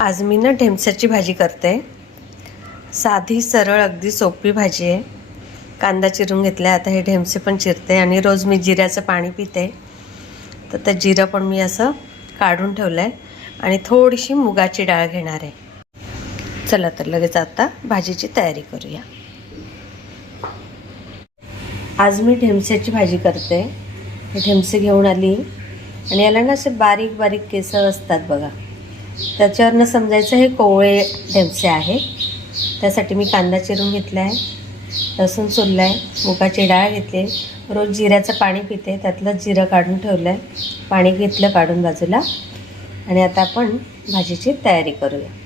आज मी ना ढेमसाची भाजी करते। साधी सरळ अगदी सोपी भाजी आहे। कांदा चिरून घेतला, आता हे ढेमसे पण चिरते आणि रोज मी जिऱ्याचं पाणी पिते, तर त्या जिरं पण मी असं काढून ठेवलं आहे आणि थोडीशी मुगाची डाळ घेणार आहे। चला तर लगेच आता भाजीची तयारी करूया। आज मी ढेमसाची भाजी करते। हे ढेमसे घेऊन आली आणि याला ना असे बारीक बारीक केस असतात बघा, त्याच्यावरनं समजायचं हे कोवळे ढेमसे आहे। त्यासाठी मी कांदा चिरून घेतला आहे, लसूण सोलला आहे, मुगाची डाळ घेतली, रोज जिऱ्याचं पाणी पिते, त्यातलं जिरं काढून ठेवलं आहे, पाणी घेतलं काढून बाजूला। आणि आता आपण भाजीची तयारी करूया।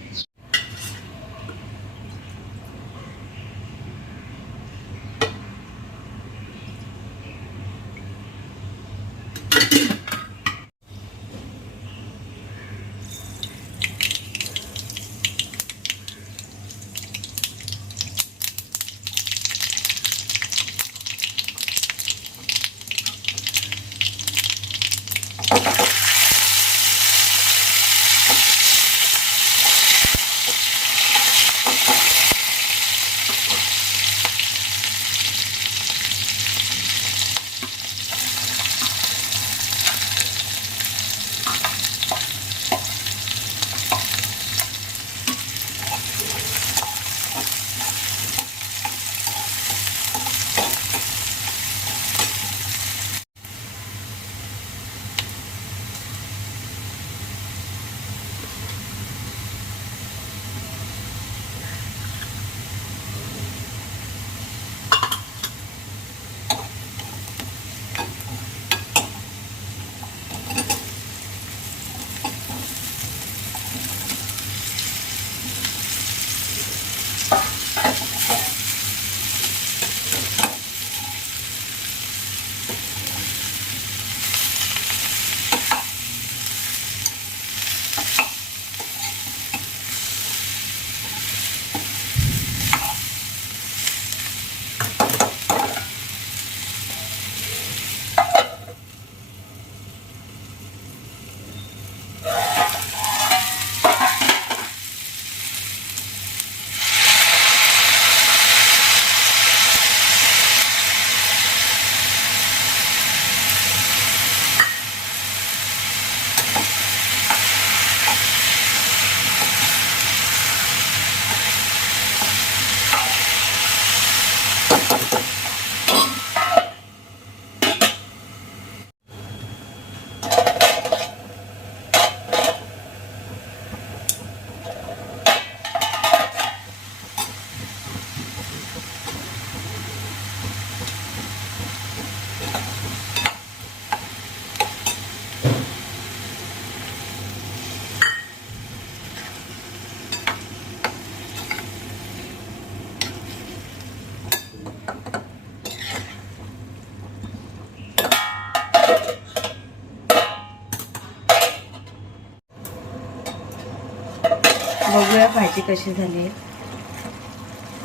बघूया भाजी कशी झाली आहे।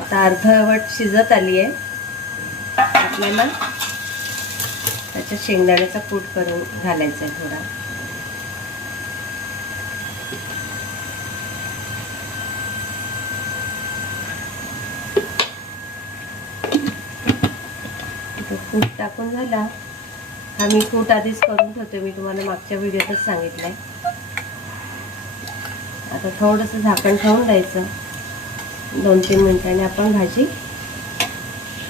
आता अर्धवट शिजत आली आहे। आपल्याला त्याच्यात शेंगदाण्याचा कूट करून घालायचा आहे थोडा। कूट टाकून झाला। हा मी कूट आधीच करून ठेवते, मी तुम्हाला मागच्या व्हिडिओतच सांगितलंय। आता थोडंसं झाकण ठेवून द्यायचं, 2-3 मिनिटांनी आपण भाजी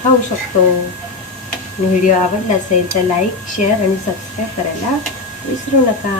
खाऊ शकतो। व्हिडिओ आवडला असेल तर लाईक, शेअर आणि सबस्क्राईब करायला विसरू नका।